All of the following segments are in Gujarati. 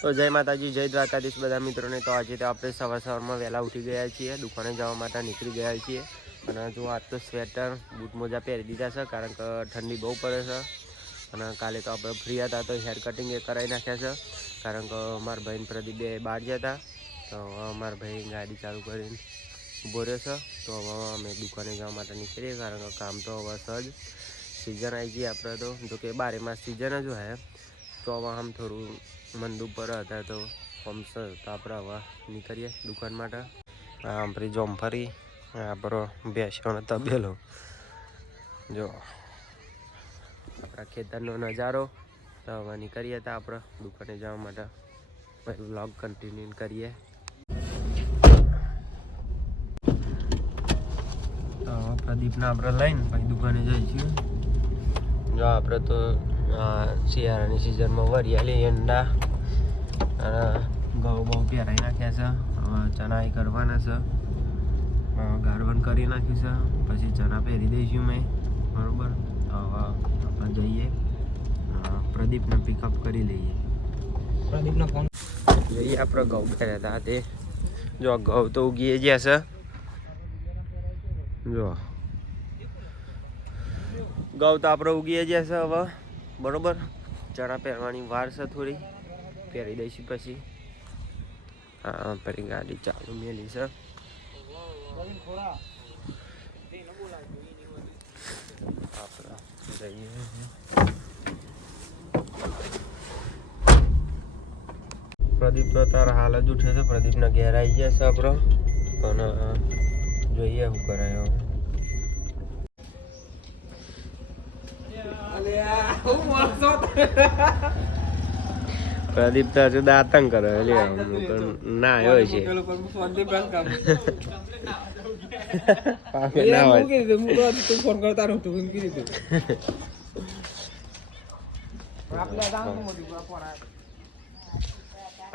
તો જય માતાજી, જય દ્વારકાધીશ બધા મિત્રોને. તો આજે તો આપણે સવારમાં વહેલા ઉઠી ગયા છીએ, દુકાને જવા માટે નીકળી ગયા છીએ. અને જો આજ તો સ્વેટર બૂટ મોજા પહેરી દીધા છે, કારણ કે ઠંડી બહુ પડે છે. અને કાલે તો આપણે ફ્રી હતા તો હેર કટિંગ એ કરાવી નાખ્યા છે, કારણ કે મારા ભાઈ પ્રદીપ બે બહાર ગયા હતા. તો મારા ભાઈ ગાડી ચાલુ કરીને ઊભો રહ્યો છે. તો હવે અમે દુકાને જવા માટે નીકળીએ, કારણ કે કામ તો હવે સજ સિઝન આવી ગઈ આપણે તો, જો કે 12 માસ સિઝન જ હોય. તો હવે આમ થોડું મંદ ઉપર હતા તો પમ્પસર તો આપણે હવે નીકળીએ દુકાન માટે. આપણી જોમફરી આપણો બેસવાનો તબેલો જો આપણા ખેતરનો નજારો. તો હવે નીકળીએ હતા આપણે દુકાને જવા માટે. પછી વ્લોગ કન્ટિન્યુ કરીએ. તો પ્રદીપને આપણે લઈને પછી દુકાને જઈશું. જો આપણે તો શિયાળાની સિઝનમાં વરિયાળી એંડા અને ઘઉં બહુ પહેરાઈ નાખ્યા છે. હવે ચણા એ કરવાના છે, ગાળવણ કરી નાખ્યું છે, પછી ચણા પહેરી દઈશું મેં, બરાબર. તો હવે આપણે જઈએ પ્રદીપને પિકઅપ કરી લઈએ. પ્રદીપનો ફોન જઈએ આપણે ઘઉં પહેર્યા હતા તે. જો ઘઉં તો ઉગી ગયા છે. જો ઘઉં તો આપણે ઉગી ગયા છે હવે, બરોબર. ચણા પહેરવાની વાર છે, થોડી પહેરી દઈશું પછી. હા, ફરી ગાડી ચાલુ મેલી છે. આપણે જઈએ પ્રદીપ તો તારા હાલ જ ઉઠે છે. પ્રદીપના ઘેર આવી ગયા છે આપણો, અને જોઈએ શું કરાય. પ્રદીપ તો હજુ દાતંગ કરે ના હોય છે.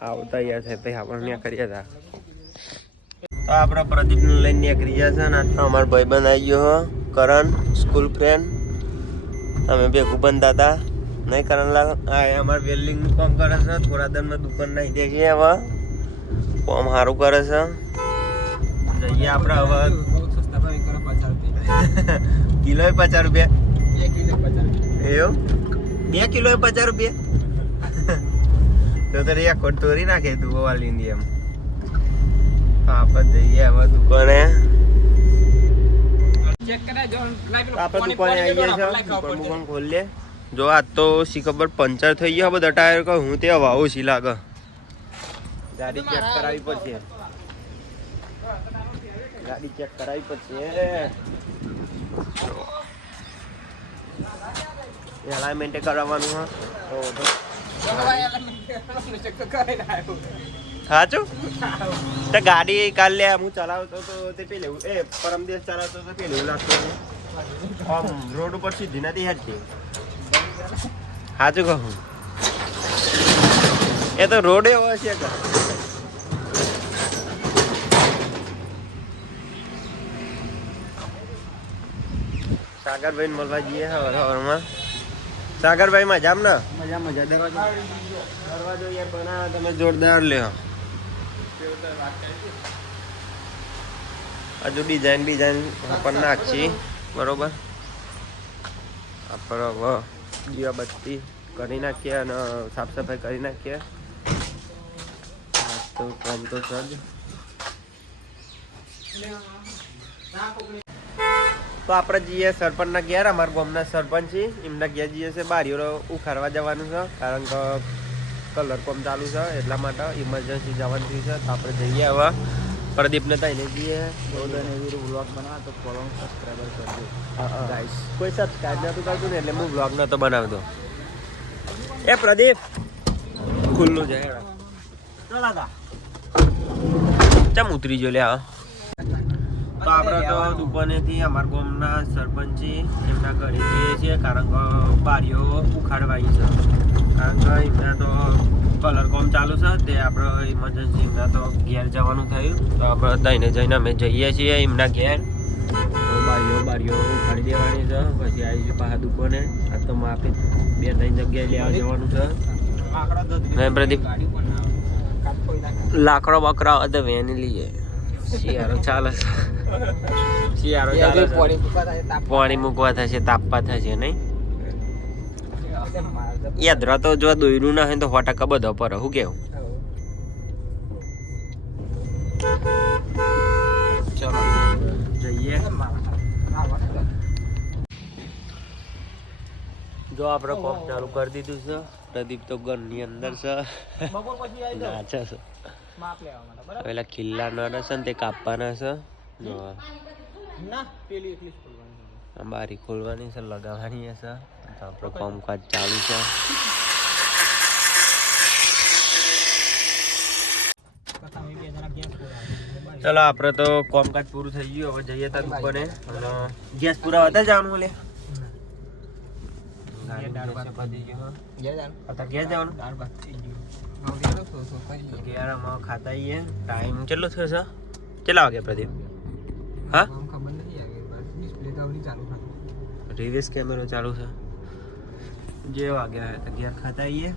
આવતા યાર છે પછી આપણે કરીએ હતા. તો આપણે પ્રદીપને લઈને નીકળી ગયા છે ને. અમારો ભાઈબંધ આવી ગયો કરણ, સ્કૂલ ફ્રેન્ડ. અમે ભેગું બનતા હતા નહીં કરણલાલ. હા, અમારે વેલ્ડિંગનું કામ કરે છે. થોડા દરમાં દુકાન નાખી દે છે. હવે કામ સારું કરે છે. જઈએ આપણે હવે. કિલો 50 રૂપિયા. એવું 2 કિલો 50 રૂપિયા. તો તારે એક ખોટ તોડી નાખે તું વાલી એમ. આપણે જઈએ હવે દુકાને. આપણે દુકાને આવી ગયા છે. દુકાન ખોલીએ. જો આજ તો શી ખબર પંચર થઈ ગયા બધા ટાયર. કહું હું તે હવા ઓછી લાગે. ગાડી ચેક કરાવી પડશે. ગાડી ચેક કરાવી પડશે. એલાઇનમેન્ટ કરાવવાનું હા. સાચું તો ગાડી કાલે હું ચલાવતો તો તે પેલું પરમ દિવસ ચલાવતો તો પેલું લાગતું આમ રોડ ઉપર સીધી નથી હેઠતી. સાચું કહું એ તો રોડ એવો છે કે સાગરભાઈ મળવા જઈએ હવારમાં. સાગરભાઈ મજામ ને? મજા. દરવાજો યાર બનાવો તમે જોરદાર લ્યો. હજુ ડિઝાઇન પણ નાખી, બરોબર. આપણે હવે દીવાબત્તી કરી નાખીએ અને સાફ સફાઈ કરી નાખીએ. તો કામ તો સજ. તો આપણે જઈએ સરપંચના ઘેર. અમારા ગામના સરપંચ છે એમના ઘેર જઈએ છે. બારીઓ ઉખાડવા જવાનું છે, કારણ કે કલર કોમ ચાલુ છે, એટલા માટે ઇમરજન્સી જવાનું થયું છે. તો આપણે જઈએ હવે પ્રદીપને ત્યાં લઈ જઈએ. વ્લોગ બનાવે તો ફોલો સબસ્ક્રાઈબર કરજો ગાઈસ. કોઈ સબસ્ક્રાઈબ નતું કરતું ને એટલે હું વ્લોગ નતો બનાવતો. એ પ્રદીપ ખુલ્લું છે ચમ ઉતરી જો લે. તો આપણે તો દુકાનેથી અમારા ગામના સરપંચ એમના ઘરે જઈએ છીએ, કારણ કે બારીઓ ઉખાડવાની છે. કારણ કે એમના તો કલર કોમ ચાલુ છે, તે આપણે ઇમરજન્સી એમના તો ઘેર જવાનું થયું. તો આપણે દઈને જઈને અમે જઈએ છીએ એમના ઘેર. તો બારીઓ ઉખાડી દેવાની છે, પછી આવીશું પાછા દુકાને. આ તો માપે 2-3 જગ્યાએ લેવા જવાનું છે. પ્રદીપ લાકડો બકરા હોય તો વેની લઈએ. શિયાળો ચાલે છે. શિયાળો ચાલે છે. પાણી મૂકવા થશે, તાપવા થશે નહીં. યાદરા તો જો દોયરું ના હોય તો 100% બધો પર. શું કેવું? ચલો જઈએ. જો આપણે કોમ ચાલુ કરી દીધું છે. પ્રદીપ તો ઘરની અંદર છે, નાચે છે. પેલા ખિલ્લા ના છે ને તે કાપવાના છે. બારી ખોલવાની છે, લગાવવાની છે. આપણે કામકાજ ચાલુ છે. ચલો આપણે તો કામકાજ પૂરું થઈ ગયું. હવે જઈએ ત્યાં દુકાને. ગેસ પૂરા હતા જવાનું લે. ખાતા ટાઈમ કેટલો થયો છે? કેટલા વાગે પ્રદીપ? હા, રિવર્સ કેમેરો ચાલુ છે. જે વાગે અગિયાર ખાતા આવીએ.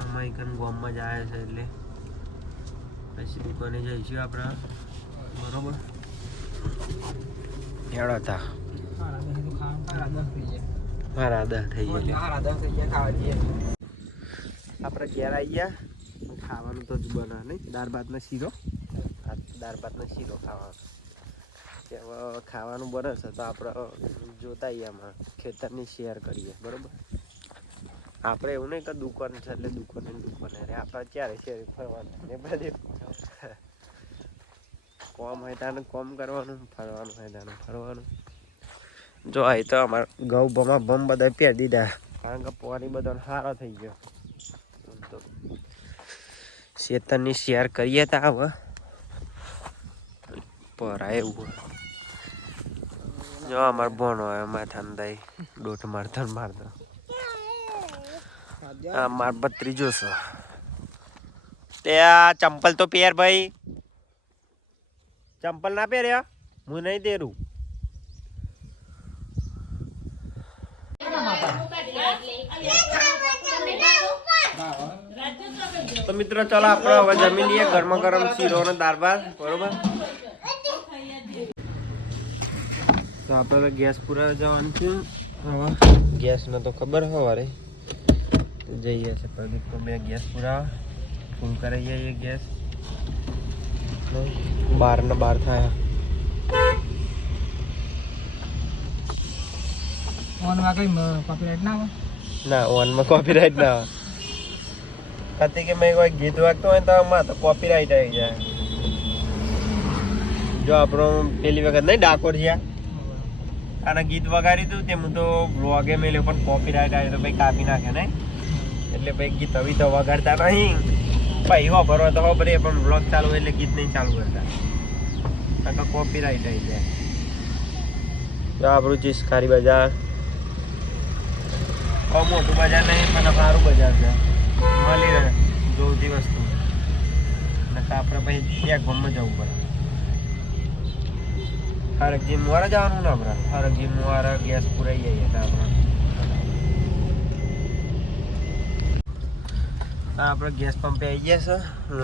આમાં ગોમમાં જ આવે છે એટલે પછી દુકાને જઈશું આપણે. બરોબર એવડા હતા. મારા 10 થઈ ગયા. આપણે ઘેર આવી ગયા. ખાવાનું તો જ બના નહીં. દાળ ભાતનો શીરો. દાળ ભાતનો શીરો ખાવાનો. હવે ખાવાનું બને છે તો આપણે જોતા આવીએ. આમાં ખેતરની શેર કરીએ. બરાબર. આપણે એવું નહીં કે દુકાન છે એટલે દુકાને રે. આપણે ક્યારે શેર ફરવાનું એ બધું કોમ હોય તાનું કોમ કરવાનું, ફરવાનું હોય તાનું ફરવાનું. જો અહીં તો અમારે ઘઉં ભમ બધા પહેરી દીધા, કારણ કે પાણી બધો સારો થઈ ગયો. તો ખેતરની શેર કરીએ તા હવે પરાય એવું. જો અમારે ભણો હોય માથા દઈ દોઢ મારતા માર ભત્રીજો છે. તે આ ચંપલ તો પહેર ભાઈ. ચંપલ ના પહેર્યા હું નહીં દેરું. તો મિત્રો ચાલો આપણે હવે જમી લઈએ. ગરમા ગરમ શીરો અને દાળ ભાત. બરોબર. તો આપણે ગેસ પૂરા જવાનું છે. હવે ગેસનો તો ખબર સવારે જઈએ છે. પ્રદીપ તો બે ગેસ પૂરા ફૂલ કરાવી જઈએ. ગેસ 12 ને 12 થાય. ઓનમાં કઈ કોપીરાઈટ ના આવે? ના, ઓનમાં કોપીરાઈટ ના આવે. કતી કે મેં કોઈ ગીત વાગતો હોય તો આમાં તો કોપીરાઈટ આવી જાય. જો આપણો પેલી વખત નહીં ડાકોર જ્યાં આના ગીત વગાડી હતું તે હું તો બ્લોગે મેલ્યો પણ કોપીરાઈટ આવ્યો તો ભાઈ કાપી નાખે ને. એટલે ભાઈ ગીત હવે તો વગાડતા નહીં. ભાઈ વાપરવા તો વાપરીએ પણ બ્લોગ ચાલુ એટલે ગીત નહીં ચાલુ કરતા, કારણ કે કોપીરાઈટ આવી જાય. તો આપણું ચીસખારી બજાર મોટું બજાર નહીં પણ સારું બજાર છે. મળી રહે જોતી વસ્તુ. આપણે પછી ત્યાં ગામમાં જવું પડે. હરકજી મુવારા જવાનું ને આપણે. હરકજી મુવારા ગેસ પુરાઈ જઈએ તો આપણે ગેસ પંપે આવી ગયા છે.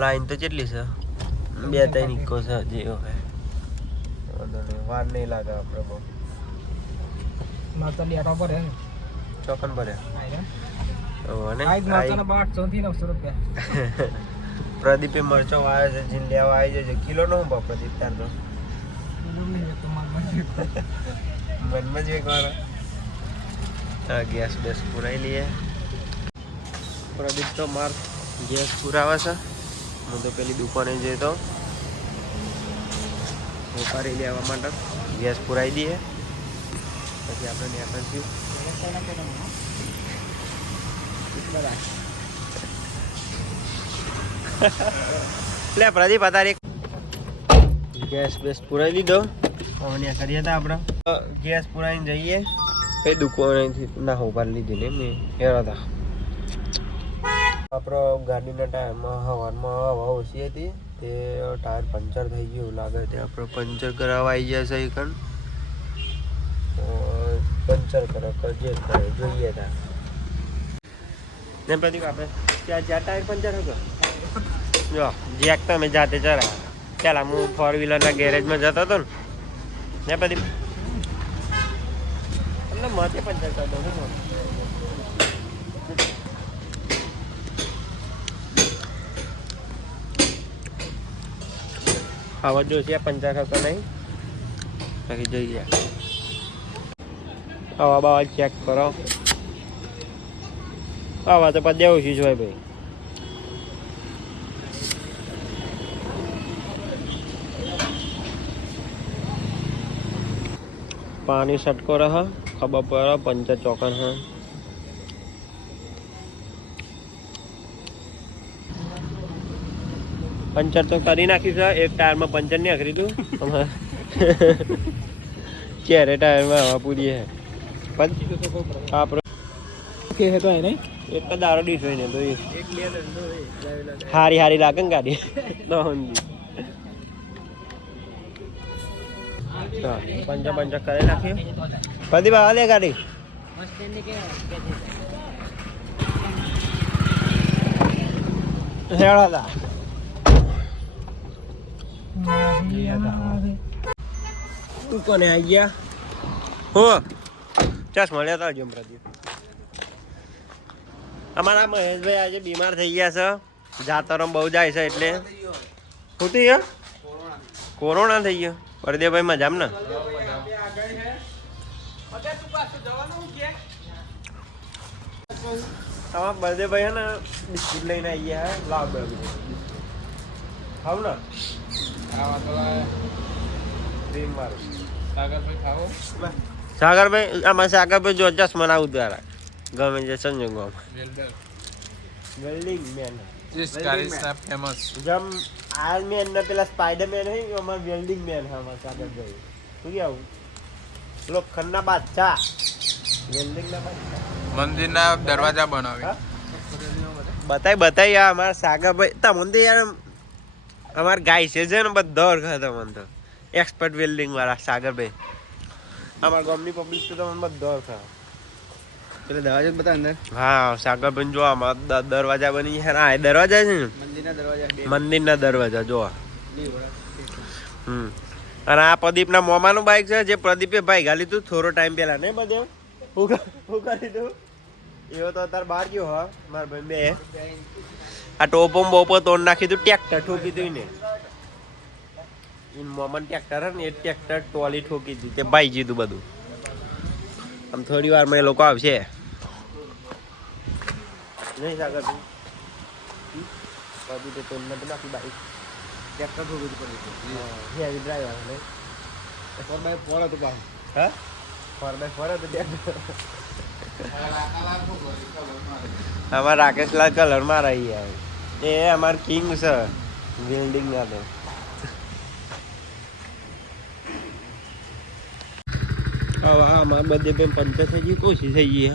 લાઈન તો કેટલી છે? 2-3 ઇકો છે હજી. હવે વાર નહીં લાગે આપણે બહુ. ચોકન ભરે. પ્રદીપે મરચો વાવ્યો છે. જીન લેવા આવી જજો. કિલો નો હું ભાવ પ્રદીપ તાર તો? મનમાં જ વેકવાનો. ગેસ બેસ પુરાઈ લઈએ. પ્રદીપ તો માર ગેસ પુરાવે છે. હું તો પેલી દુકાને જતો ઉપાડી લેવા માટે ગેસ પુરાઈ દઈએ. પછી આપણે નીકળશું. લે પ્રદીપ અત્યારે ગેસ બેસ પુરાઈ દીધો. હવે કરીએ હતા આપણે ગેસ પુરાઈને જઈએ. કઈ દુકાનેથી ના ઉપાડી લીધી ને મેં હેરા હતા. આપણો ગાડીના ટાયરમાં હવામાં હવા ઓછી હતી તે ટાયર પંચર થઈ ગયું લાગે. તે આપણે પંચર કરાવવા આવી ગયા છે. એકન પંચર કરે જોઈએ ત્યાં ને પ્રદીપ આપણે ચાર ટાયર પંચર હતો. જો જેક તો અમે જાતે ચલાવ્યા. પેલા હું 4-વ્હીલરના ગેરેજમાં જતો હતો ને પછી એટલે મતે પંચર કરી દઉં હું. આવા જોશે પંચર થતો નહીં બાકી જોઈએ. હવા બવા ચેક કરો. હવા તો પછી દેવું જ હોય ભાઈ. પાણી સટકો રહ ખબર પડે પંચર ચોકન હ. પંચર તો કરી નાખ્યું છે. એક ટાયરમાં પંચર નહીં આખરી તું ચારે ટાયરમાં હવા પૂરી હે આપણે કે હે તો નહીં એક તો દારો ડીશ હોય ને તો હારી હારી લાગે ને ગાડી પંચર પંચર કરી નાખ્યું. પદી બાવા દે ગાડી હેડા કોને આવી ગયા હો ચસ મળ્યા હતા જેમ પ્રદીપ. અમારા મહેશભાઈ આજે બીમાર થઈ ગયા છે. જાતરમ બહુ જાય છે એટલે શું થઈ ગયો? કોરોના થઈ ગયો. પ્રદીપભાઈ મજામાં ને? તમારા બળદેવભાઈ હે ને બિસ્કિટ લઈને આવી ગયા. લાવ ખાવ ને સાગરભાઈ આમાં સાગરભાઈ જો ચશ્મા ના ઉતારા ગમે છે સંજોગો વેલ્ડિંગ મેન જેમ આયર્ન મેન ને પેલા સ્પાઈડરમેન હે અમાર વેલ્ડિંગ મેન હે અમાર સાગરભાઈ. શું કેવું? લોખંડના બાદશાહ વેલ્ડિંગ ના બાદશાહ મંદિરના દરવાજા બનાવે બતાઈ યાર અમારા સાગરભાઈ તમને તો યાર અમાર ગાય છે ને બધો ઓળખે તમને તો એક્સપર્ટ વેલ્ડિંગ વાળા સાગરભાઈ. અમારા ગામની પબ્લિક તો તમને બધો ઓળખે. પેલા દરવાજો બતા અંદર. હા સાગરભાઈ જો આમાં દરવાજા બની છે. હા દરવાજા છે ને મંદિરના દરવાજા જો. અને આ પ્રદીપના મોમાનું બાઈક છે જે પ્રદીપે ભાઈ ગાલી તું થોડો ટાઈમ પહેલા ને બધે હું કરી દઉં એવો તો અત્યારે બહાર ગયો હા મારા ભાઈ બે આ ટોપો બોપો તોડ નાખી તું ટ્રેક્ટર ઠોકી દઉં ને મોમન ટ્રેક્ટર હે ને એ ટ્રેક્ટર ટોલી ઠોકી દીધી તે ભાઈ જીધું બધું. આમ થોડી વાર માં એ લોકો આવશે નહીં સાગર ભાઈ તો તોડ નથી નાખી બાઈક ટ્રેક્ટર ઠોકી દીધું હેવી ડ્રાઈવર ને 4x4 હતું પાછું. હા 4x4 હતું ટ્રેક્ટર. અમાર રાકેશલાલ કલર માં રહી એ અમાર કિંગ છે બિલ્ડિંગ ના તો. હવે આમાં બધે બે પંચર થઈ ગઈ કોશી થઈ ગઈ.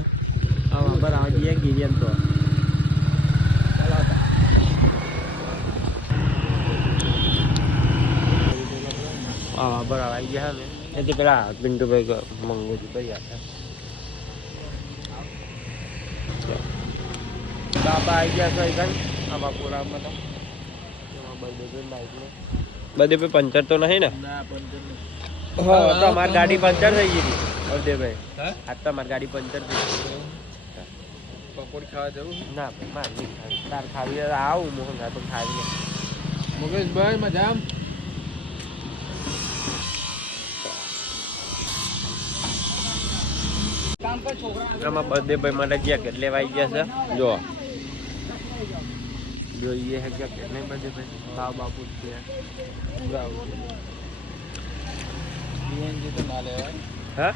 હવે બરાબર જઈએ ગિરિયન તો બરાબર આવી ગયા ને એટલે પેલા પિન્ટુભાઈ મંગોજી કરી હતા. બાબા આવી ગયા છે એકન આમાં પૂરામાં તો બધે પે પંચર તો નહીં ને? હા તો અમારી ગાડી પંચર થઈ ગઈ હતી અવદેભાઈ. આજ તો અમારી ગાડી પંચર થઈ ગઈ. પકોડી ખાવા જવું? ના મારે નહીં ખાવી. તાર ખાવી આવું મોહન તો ખાવી મુકેશભાઈ મજામ. આમાં બર્થડે ભાઈ માટે જેકેટ લેવા આવી ગયા છે. જો જોઈએ હે જેકેટ નહીં બર્થડે ભાઈ ભાવ બાપુ છે હા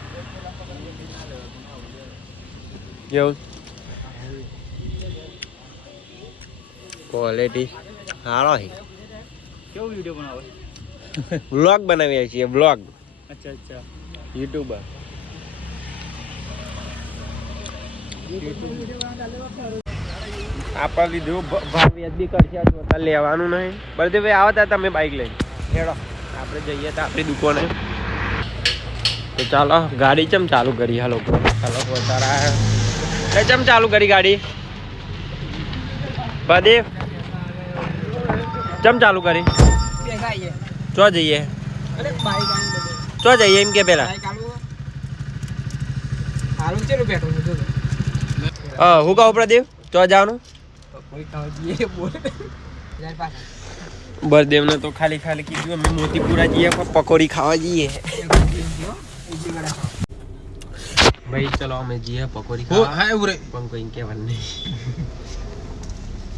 કેવું ક્વોલિટી સારો છે. કેવો વિડિયો બનાવે? વ્લોગ બનાવીએ છીએ વ્લોગ. અચ્છા અચ્છા યુટ્યુબર. આપણા લીધું ભાવ વ્યાજબી કરશે જોતા લેવાનું નહીં. બળદેવ ભાઈ આવો તા તમે બાઈક લઈને હેડો આપણે જઈએ તો આપણી દુકાને. તો ચાલો ગાડી ચમ ચાલુ કરી હા લોકો ચાલો વધારા ચમ ચાલુ કરી ગાડી પ્રદીપ ચમ ચાલુ કરી ચો જઈએ ચો જઈએ એમ કે પેલા હું કહું પ્રદીપ ચો જવાનું બળદેવ ને તો ખાલી ખાલી કીધું અમે મોતીપુરા જઈએ પણ પકોડી ખાવા જઈએ ભાઈ ચલો અમે જઈએ પકોડી ખાવા હા એવું રે પણ કોઈ કહેવાનું નહીં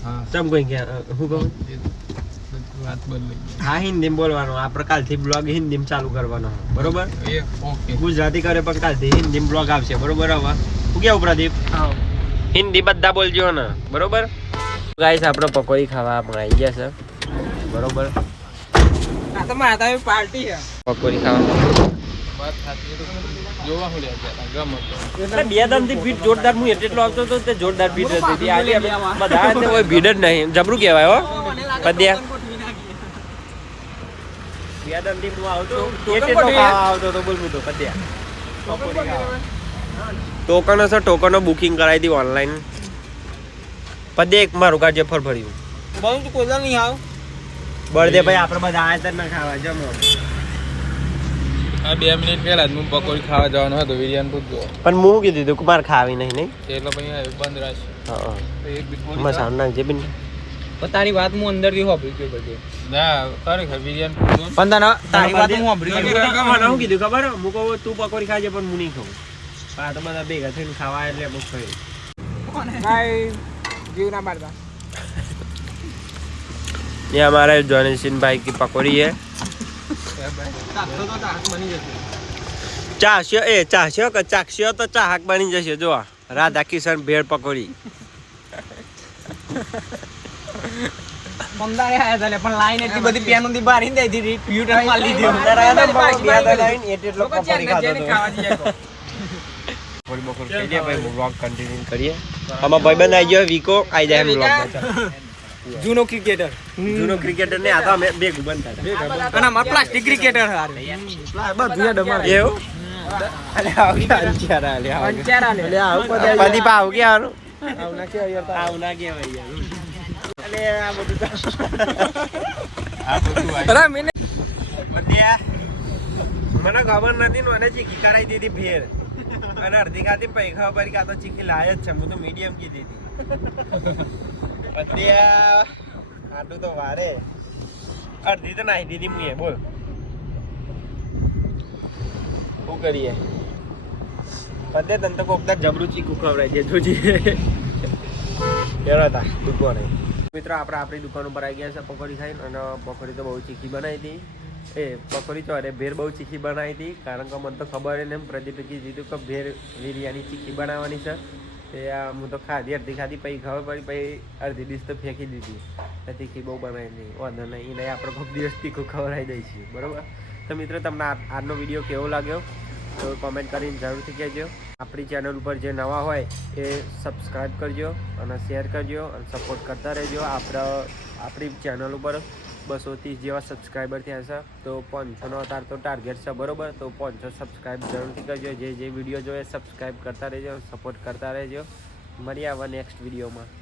હા ચમ કોઈ કે હું કહું વાત બદલાઈ હા હિન્દીમાં બોલવાનું આપણે કાલથી બ્લોગ હિન્દીમાં ચાલુ કરવાનો બરોબર એ ઓકે ગુજરાતી કરે પણ કાલથી હિન્દીમાં બ્લોગ આવશે બરોબર હવે શું કેવું પ્રદીપ હિન્દી બધા બોલજો ને બરોબર ગાઈસ આપણે પકોડી ખાવા આવી ગયા છે બરોબર પાર્ટી પકોડી ખાવા વાત સાચી તો જોવા હું લે ગમ બે દમથી ભીડ જોરદાર હું એટલો આવતો હતો તે જોરદાર ભીડ હતી આજે બધા કોઈ ભીડ જ નહીં જબરું કહેવાય હો પદ્યા બે દમથી હું આવતો એટલો ખાવા આવતો તો બોલ હું તો પદ્યા ટોકન હશે ટોકનો બુકિંગ કરાવી હતી ઓનલાઈન પદ્યા એક મારું કાર્ડ ફર ફર્યું બહુ તો કોઈ નહીં આવ બળદે ભાઈ આપણે બધા આયા ના ખાવા જમો આ 2 મિનિટ પહેલા જ હું પકોડી ખાવા જવાનો હતો વિરિયાન પૂછજો પણ હું કીધું તું કુમાર ખાવી નહીં એટલે પછી આવ્યો બંધ રાખ હા એક બી મસાલો નાખજે બિન તારી વાત હું અંદર થી હોભરી ગયો બધે ના ખરેખર વિરિયાન પૂછજો પણ તારી વાત હું હોભરી હું કીધું ખબર હું કહું તું પકોડી ખાજે પણ હું નહીં ખાઉં આ તો બધા ભેગા થઈને ખાવા એટલે બહુ ખાઈ જીવ ના પાડતા ये हमारे जॉनसिन भाई की पकौड़ी है चाहशो तो चाहक बनी जैसे जो राधा किशन भेड़ पकौड़ी પંદારે આયા તાલે પણ લાઈન એટલી બધી પેન ઉંધી બારી દે દીધી યુટર્ન માર લીધી પંદર આયા તો લાઈન એટલો પકોડી ખાતો તો થોડી બકોર કરી દે ભાઈ વ્લોગ કન્ટિન્યુ કરીએ આમાં ભાઈબંધ આવી ગયો વીકો આવી જાય વ્લોગ માં જૂનો ક્રિકેટર ને આ તો અમે ભેગું બનતા હતા અને અમાર પ્લાસ્ટિક ક્રિકેટર હારે બધું ડમાર એવું અલે આવ કે અંચારા લે આવ અંચારા લે આવ પદી પાવ કે આનું આવ ના કે યાર આવ ના કે ભાઈ અલે આ બધું આ બધું અરે મેને પદિયા મને ખબર નથી ને મને ચીકી કરાઈ દીધી ભેર અને અડધી ખાતી પૈ ખબર પડી કે આ તો ચીકી લાય જ છે હું તો મીડિયમ કીધી હતી પદિયા આટલું તો વારે અડધી તો નાખી દીધી મુએ બોલ શું કરીએ પદે તને તો કોકતા જબરું ચીકું ખવડાવી દે જોજી કેવા હતા દુકાને મિત્રો આપણે આપણી દુકાન ઉપર આવી ગયા છે પકોડી ખાઈને અને પકોડી તો બહુ ચીખી બનાવી હતી એ પકોડી તો અરે ભેર બહુ ચીખી બનાવી હતી કારણ કે મને તો ખબર ને એમ પ્રદીપે કીધું કે ભેર બિરયાની ચીખી બનાવવાની છે એ હું તો ખાધી અડધી ખાધી પછી ખબર પડી પછી અડધી ડીશ તો ફેંકી દીધી તીખી બહુ બનાવી હતી વાંધો નહીં એને આપણે ખૂબ દિવસ તીખું ખવડાવી દઈશું બરાબર તો મિત્રો તમને આજનો વિડીયો કેવો લાગ્યો તો કોમેન્ટ કરીને જરૂરથી કહેજો આપણી ચેનલ ઉપર જે નવા હોય એ સબસ્ક્રાઈબ કરજો અને શેર કરજો અને સપોર્ટ કરતા રહેજો આપણી ચેનલ ઉપર 230 જેવા સબસ્ક્રાઈબર થયા છે તો 500નો અત્યારે તો ટાર્ગેટ છે બરાબર તો 500 સબસ્ક્રાઈબ જરૂરથી કરજો જે વિડીયો જોઈએ સબસ્ક્રાઈબ કરતા રહેજો સપોર્ટ કરતા રહેજો મળીએ આવા નેક્સ્ટ વિડીયોમાં